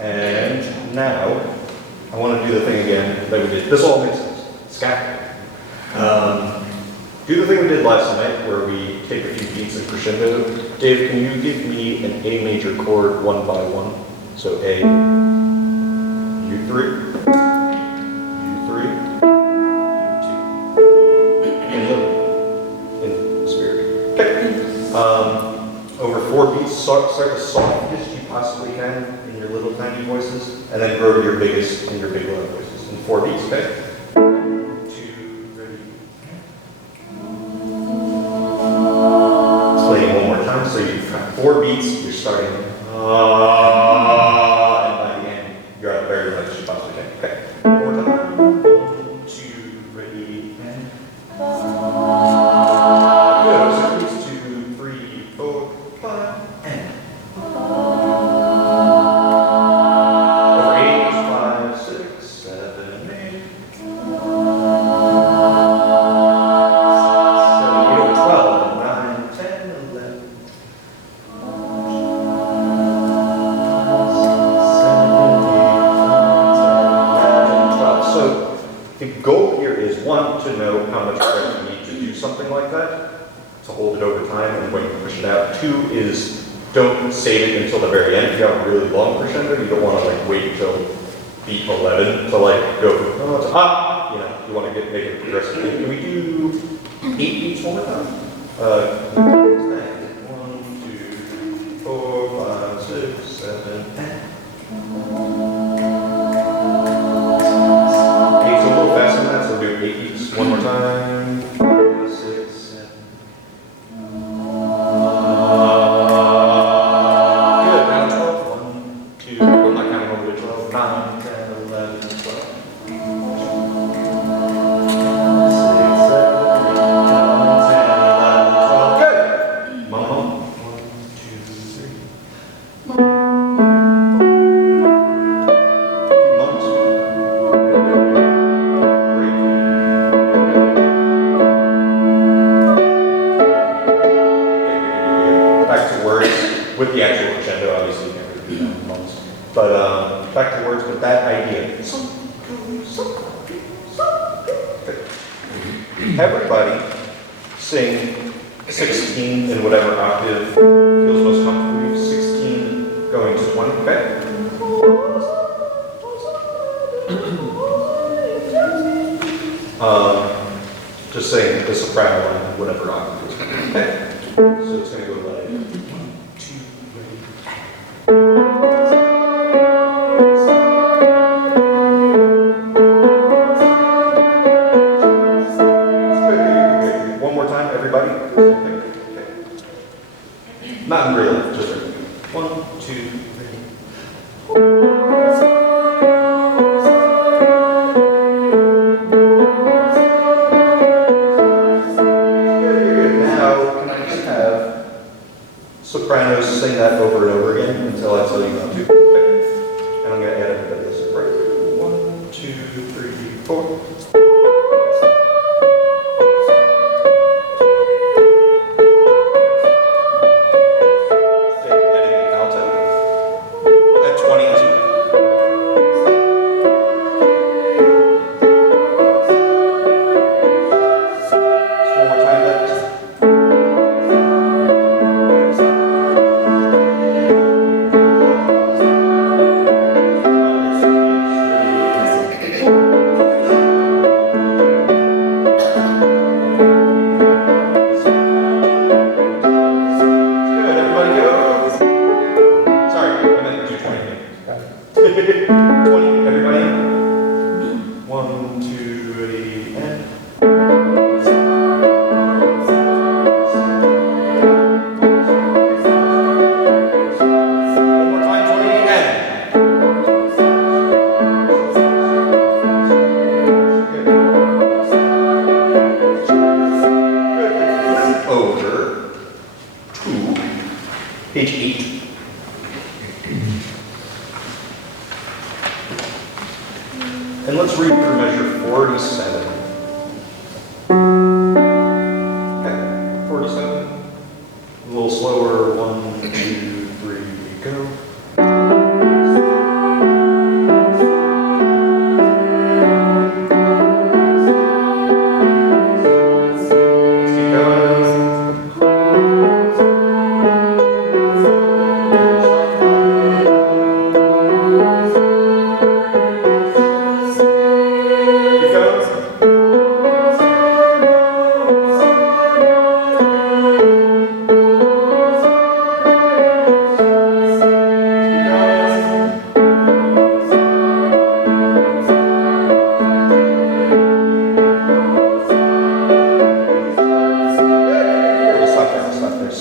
And now, I want to do the thing again that we did. This all makes sense. Scaffolding. Do the thing we did last night where we take a few beats and crescendo. Dave, can you give me an A major chord one by one? So A, U3, U3, U2. In spirit. Okay. Over 4 beats, start the softest you possibly can in your little tiny voices, and then grow to your biggest in your big loud voices. In 4 beats, okay? 1, 2, 3. Playing one more time, so you've got 4 beats, you're starting, and by the end, you're at the very loud as you possibly can. Okay, one more time. 1, 2, ready, and good. So 2, 3, 4, 5, and over 8, 5, 6, 7, 8. 7, 8, over 12, 9, 10, 11. 12. So the goal here is, 1, to know how much credit you need to do something like that, to hold it over time and when you push it out. 2 is, don't save it until the very end. If you have a really long crescendo, you don't want to like wait until beat 11 to like go, oh, it's up. You know, you want to make it progressive. Can we do 8 beats one more time? 1, 2, 4, 5, 6, 7, 8. Eight's a little faster than that, so we'll do 8 beats one more time. 5, 6, 7. Good. Now 12. 1, 2. I'm not counting over to 12. 9, 10, 11, 12. 6, 7, 8, 9, 10, 11, 12. Good. Mom. 1, 2, 3. Keep mums. 3. Back to words with the actual crescendo. Obviously, you can't really do that in mums. But back to words with that idea. Everybody sing 16 in whatever octave feels most comfortable. 16 going to 20, okay? Just saying the soprano line, whatever octave is. Okay? So it's going to go like 1, 2, ready. Good. One more time, everybody. Okay. Not in real life, just ready. 1, 2, ready. Sopranos sing that over and over again until I tell you not to. Okay. And I'm going to add everybody else. Right. 1, 2, 3, 4. Okay, adding the alto at 22. One more time, that. Page 8. And let's read through measure 47.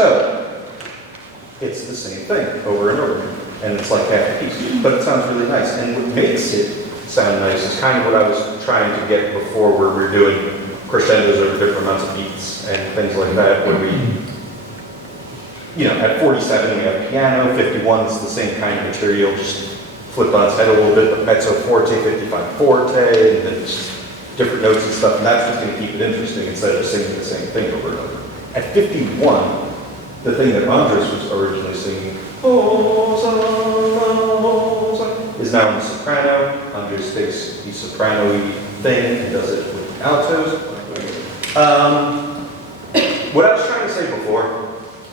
So it's the same thing over and over, and it's like half a piece, but it sounds really nice. And what makes it sound nice is kind of what I was trying to get before, where we're doing crescendos over different amounts of beats and things like that, where we, you know, at 47 we have piano, 51 is the same kind of material, just flipped on its head a little bit, but mezzo forte, 55 forte, and then just different notes and stuff, and that's what's going to keep it interesting instead of singing the same thing over and over. At 51, the thing that Andres was originally singing, is now in the soprano. Andres takes the soprano-y thing and does it with the altos. What I was trying to say before,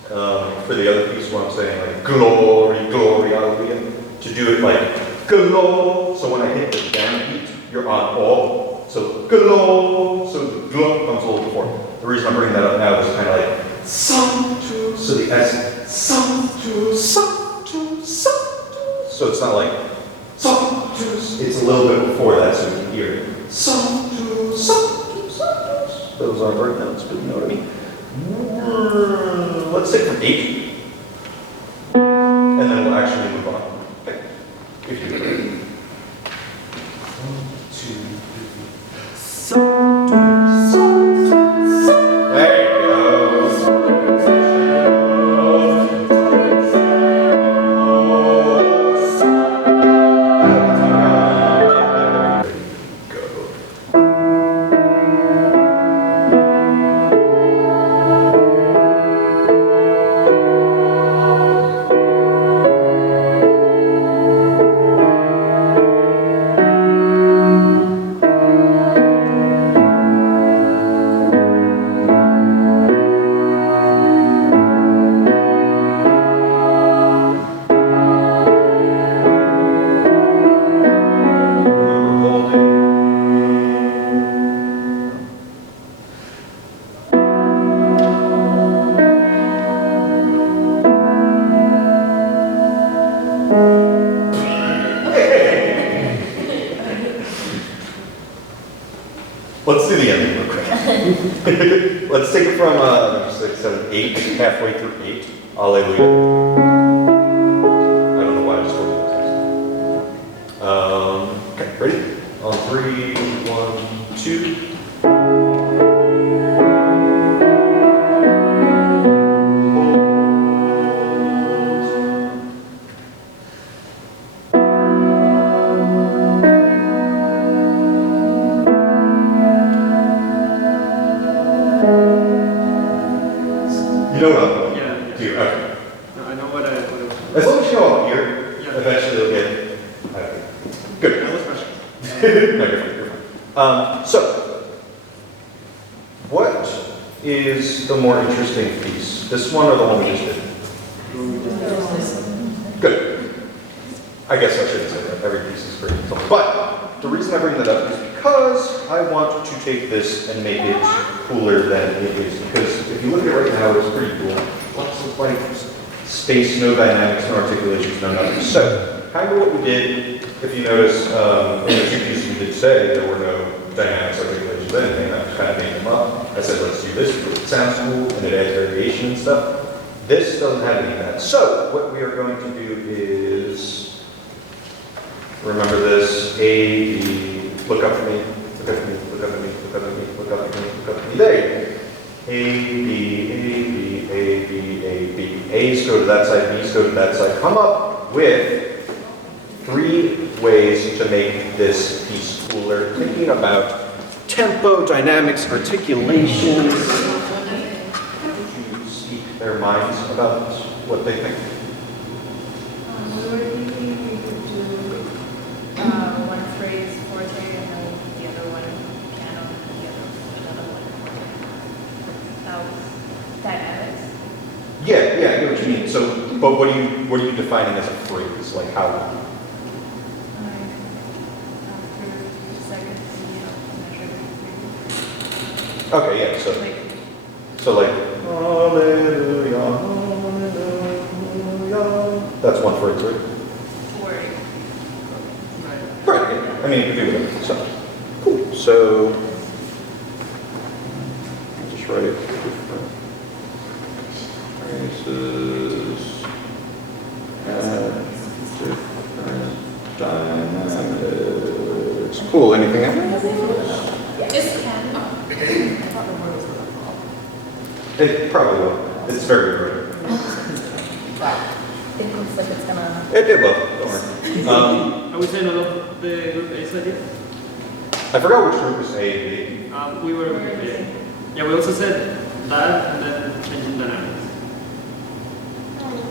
for the other piece where I'm saying like glory, glory, hallelujah, to do it like glow, so when I hit the down beat, you're on all. So glow, so the glow comes a little before. The reason I'm bringing that up now is kind of like sanctus, so the S, sanctus, sanctus, sanctus. So it's not like sanctus, it's a little bit before that, so you can hear it. Sanctus, sanctus, sanctus. Those aren't right notes, but you know what I mean. Let's take from 8, and then we'll actually move on. Okay. If you agree. 1, 2, 3. There you go. Let's do the ending real quick. Let's take it from 6, 7, 8, halfway through 8. Alleluia. I don't know why I just wrote that. Okay, ready? On 3, 1, 2. You know what I'm going to do? Okay. No, I know what I was. As long as you go up here, Yeah. eventually you'll get it. Okay. Good. That was special. No, you're fine, you're fine. So, what is the more interesting piece? This one or the one we just did? Good. I guess I shouldn't say that. Every piece is pretty cool. But the reason I bring that up is because I want to take this and make it cooler than it is. Because if you look at it right now, it's pretty cool. Lots of like space, no dynamics, no articulations, no nothing. So, kind of what we did, if you notice, in the two pieces we did say, there were no dynamics, articulations, anything. I just kind of made them up. I said, let's do this because it sounds cool and it adds variation and stuff. This doesn't have any of that. So, what we are going to do is, remember this, A, B, look up at me, look up at me, look up at me, look up at me, look up at me, look up at me. There you go. A, B, A, B, A, B, A, B. A's go to that side, B's go to that side. Come up with 3 ways to make this piece cooler. Thinking about tempo, dynamics, articulations. To speak their minds about what they think. We were thinking we could do one phrase forte and then the other one piano and the other another one forte. Dynamics. Yeah, I get what you mean. So, but what are you defining as a phrase? Like how? After 2 seconds, measure. Okay, yeah. So like hallelujah, hallelujah. That's one phrase, right? 4. Right. Yeah. I mean, you can do whatever. So, cool. So, just write it. Cool, anything else? Just can. It probably will. It's very good. It looks like it's gonna. It will, don't worry. I would say none of the group A's idea. I forgot which group was A and B. We were group A. Yeah, we also said that and then changing dynamics.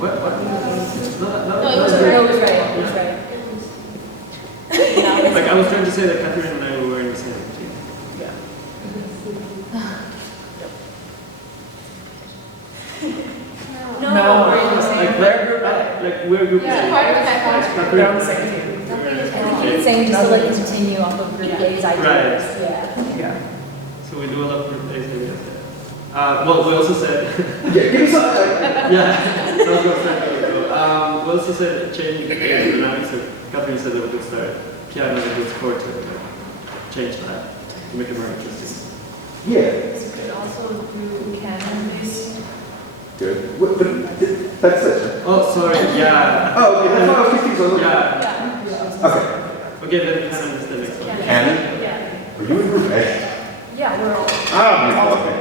What? No, it was No, right. it was right. It was right. Like I was trying to say that Catherine and I were in the same team. Yeah. No. Like we're group A. Yeah, part of the Like, package. Catherine- They're on the same team. I think it's saying just to like continue off of group A's ideas. Right. Yeah. So we do a lot of group A's ideas. Well, we also said. Yeah, give me something. Yeah, that was what I was trying to do. We also said change the dynamics. So Catherine said that we could start piano and good score to change that to make it more interesting. Yeah. You could also do canon maybe. Good. That's it. Oh, sorry. Yeah. Oh, okay, that's what I was confused. Yeah. Yeah. Okay. Okay, then canon is the next one. Canon? Yeah. Were you in group A? Yeah, we're all. Okay.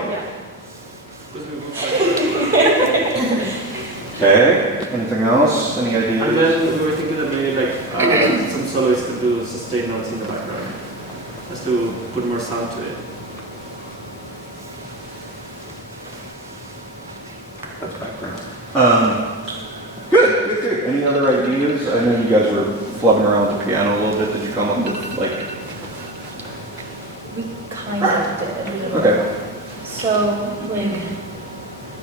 Okay. Anything else? Any ideas? And then we were thinking that maybe like some soloists could do sustained notes in the background, just to put more sound to it. That's background. Good. Any other ideas? I know you guys were flubbing around with the piano a little bit. Did you come up with like? We kind of did. Okay. So, like,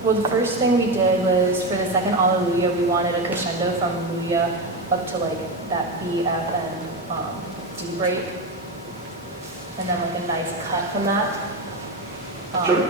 well, the first thing we did was for the second Alleluia, we wanted a crescendo from Alleluia up to like that B, F, and D break. And then like a nice cut from that. Sure.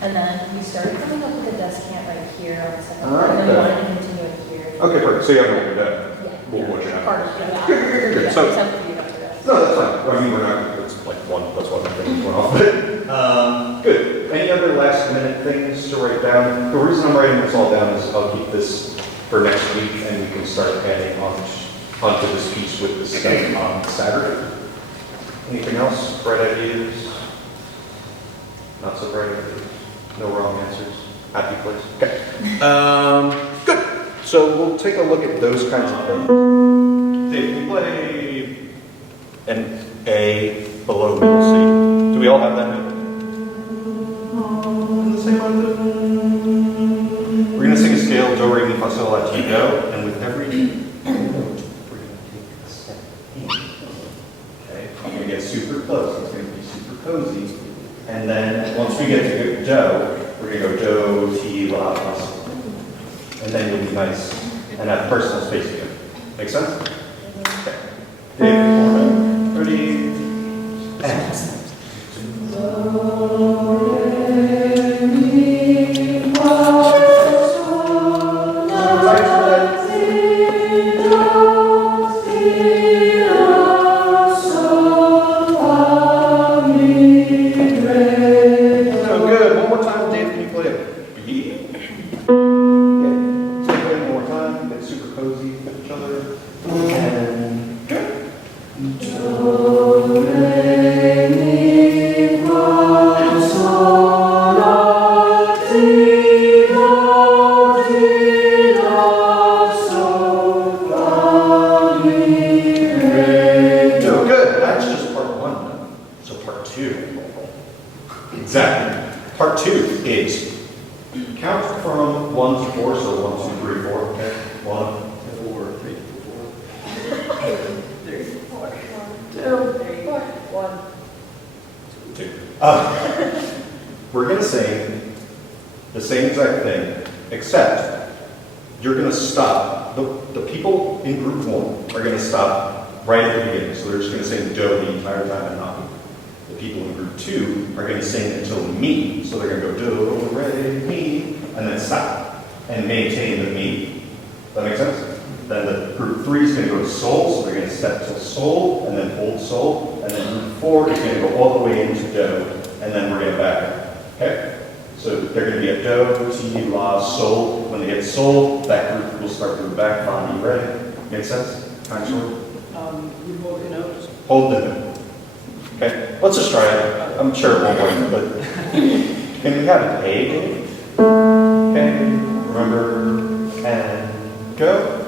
And then we started coming up with a descant right here on the second All right, and then we okay. wanted to continue it here. Okay, perfect. So you have to do that. Yeah. We'll watch it out. Part of it. Good. Yeah, So, except for you after that. no, that's fine. I mean, we're not, it's like one, that's why my thing went off. But, good. Any other last minute things to write down? The reason I'm writing this all down is I'll keep this for next week and we can start adding onto this piece with this stuff on Saturday. Anything else? Bright ideas? Not so bright ideas? No wrong answers? Happy place? Okay. Good. So we'll take a look at those kinds of things. Dave, we play an A below middle C. Do we all have that note? In the same one? We're going to sing a scale, do, re, mi, fa, sol, la, ti, do, and with every note, we're going to take a step in. Okay, I'm going to get super close. It's going to be super cozy. And then once we get to do, we're going to go do, ti, la, fa, sol. And then you'll be nice and have personal space again. Make sense? Okay. Dave, ready? And. We're going to sing the same exact thing, except you're going to stop. The people in group 1 are going to stop right at the beginning. So they're just going to sing do the entire time and not me. The people in group 2 are going to sing until mi. So they're going to go do, re, mi, and then stop and maintain the mi. That make sense? Then the group 3 is going to go to sol, so they're going to step till sol, and then hold sol, and then group 4 is going to go all the way into do, and then we're going to back up. Okay? So they're going to be at do, ti, la, sol. When they hit sol, that group will start to back, fa, mi, re. Make sense? Kind of short? You hold the notes. Hold the note. Okay, let's just try it. I'm sure it won't work, but can we have an A, Dave? Okay, remember, and go.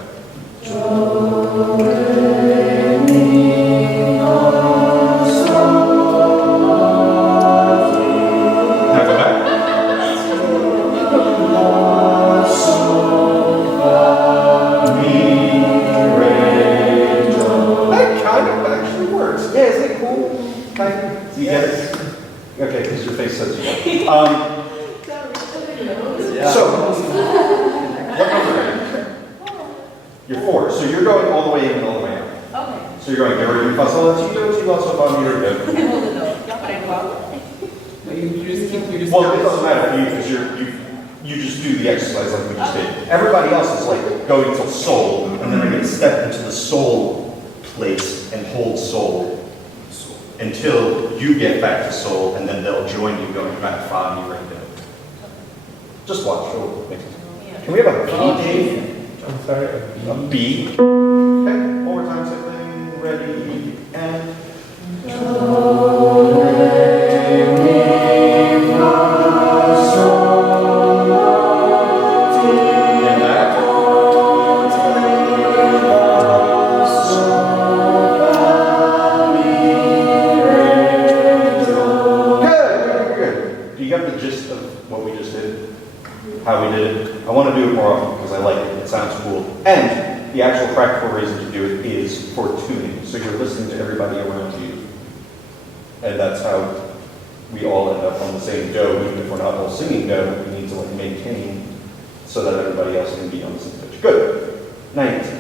Now go back. That kind of actually works. Yeah, isn't it cool? Kind of. You get it? Okay, because your face says you do. So, what number are you? You're 4. So you're going all the way in and all the way out. Okay. So you're going do re mi fa sol la ti do ti la sol fa mi re do. I hold the note. But I go out. Well, it doesn't matter for you because you just do the exercise like we just did. Everybody else is like going till sol, and then they're going to step into the sol place and hold sol until you get back to sol, and then they'll join you going back fa mi re do. Just watch. It'll make sense. Can we have a B, Dave? I'm sorry. A B. Okay, one more time, same thing. Ready, and. And back. Good. Do you get the gist of what we just did? How we did it? I want to do it more often because I like it. It sounds cool. And the actual practical reason to do it is for tuning. So you're listening to everybody around you. And that's how we all end up on the same do. Even if we're not all singing do, we need to like maintain so that everybody else can be on the same pitch. Good. 19.